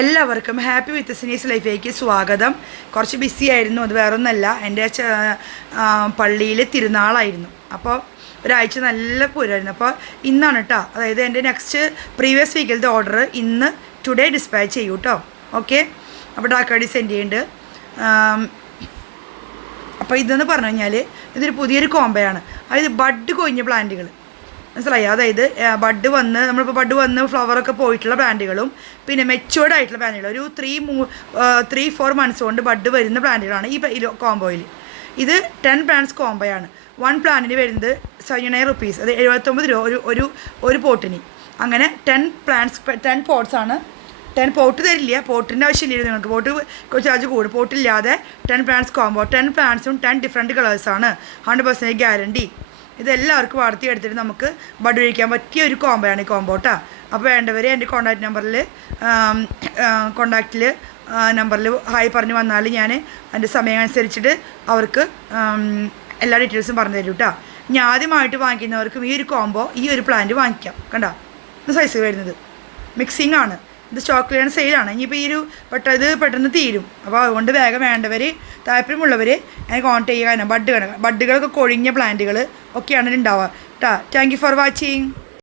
എല്ലാവർക്കും happy with സിനീസ് ലൈഫിലേക്ക് സ്വാഗതം. കുറച്ച് ബിസി ആയിരുന്നു അത് വേറൊന്നല്ല. എന്റെ പള്ളിയിൽ തിരുനാളായിരുന്നു. അപ്പോൾ ഒരാഴ്ച നല്ല പൂരമായിരുന്നു അപ്പോൾ ഇന്നാണ് കേട്ടോ അതായത് എന്റെ നെക്സ്റ്റ് പ്രീവിയസ് വീക്കിലത്തെ ഓർഡർ ഇന്ന് ടുഡേ ഡിസ്പാച്ച് ചെയ്യൂ കേട്ടോ ഓക്കെ അപ്പോൾ ഡാക്കാടി സെൻഡ് ചെയ്യുന്നുണ്ട് അപ്പോൾ ഇതെന്ന് പറഞ്ഞു കഴിഞ്ഞാൽ ഇതൊരു പുതിയൊരു കോമ്പയാണ് അതായത് ബഡ് കൊഴിഞ്ഞ പ്ലാന്റുകൾ മനസ്സിലായി? അതായത് ബഡ് വന്ന് നമ്മളിപ്പോൾ ബഡ് വന്ന് ഫ്ലവറൊക്കെ പോയിട്ടുള്ള പ്ലാന്റുകളും പിന്നെ മെച്ചുവേർഡ് ആയിട്ടുള്ള പ്ലാന്റുകൾ. ഒരു ത്രീ മൂ ത്രീ ഫോർ മന്ത്സ് കൊണ്ട് ബഡ് വരുന്ന പ്ലാന്റുകളാണ് ഈ കോംബോയിൽ ഇത് ടെൻ പ്ലാന്റ്സ് കോംബോയാണ് വൺ പ്ലാന്റിന് വരുന്നത് സെവൻ നയൻ റുപ്പീസ് അത് എഴുപത്തൊമ്പത് രൂപ ഒരു ഒരു ഒരു പോട്ടിന്. അങ്ങനെ ടെൻ പ്ലാന്റ്സ് ടെൻ പോട്ട്സ് ആണ്. ടെൻ പോട്ട് തരില്ല. പോട്ടിന്റെ ആവശ്യമില്ല നിങ്ങൾക്ക്. പോട്ട് ചാർജ് കൂടും. പോട്ടില്ലാതെ ടെൻ പ്ലാന്റ്സ് കോംബോ ടെൻ പ്ലാന്റ്സും ടെൻ ഡിഫറെന്റ് കളേഴ്സാണ് ഹൺഡ്രഡ് പെർസെന്റേജ് ഗ്യാരണ്ടി ഇതെല്ലാവർക്കും വളർത്തി എടുത്തിട്ട് നമുക്ക് ബഡുഴിക്കാൻ പറ്റിയ ഒരു കോമ്പോയാണ് ഈ കോമ്പോ കേട്ടോ അപ്പോൾ വേണ്ടവർ എന്റെ കോൺടാക്റ്റ് നമ്പറിൽ കോണ്ടാക്റ്റിൽ നമ്പറിൽ ഹായ് പറഞ്ഞ് വന്നാൽ ഞാൻ എന്റെ സമയം അനുസരിച്ചിട്ട് അവർക്ക് എല്ലാ ഡീറ്റെയിൽസും പറഞ്ഞു തരും കേട്ടോ ഇനി ആദ്യമായിട്ട് വാങ്ങിക്കുന്നവർക്കും ഈ ഒരു കോംബോ ഈ ഒരു പ്ലാന്റ് വാങ്ങിക്കാം. കണ്ടോ? സൈസ് വരുന്നത്. മിക്സിംഗ് ആണ്. ഇത് സ്റ്റോക്ക് ക്ലിയർ സെയിലാണ് ഇനിയിപ്പോൾ ഈ ഒരു പെട്ട ഇത് പെട്ടെന്ന് തീരും. അപ്പോൾ അതുകൊണ്ട് വേഗം വേണ്ടവർ താല്പര്യമുള്ളവർ എന്നെ കോൺടാക്ട് ചെയ്യുക. ബഡ് ബഡ്ഡുകളൊക്കെ കൊഴിഞ്ഞ പ്ലാന്റുകൾ ഒക്കെയാണ് ഉണ്ടാവുക കേട്ടോ താങ്ക് യു ഫോർ വാച്ചിങ്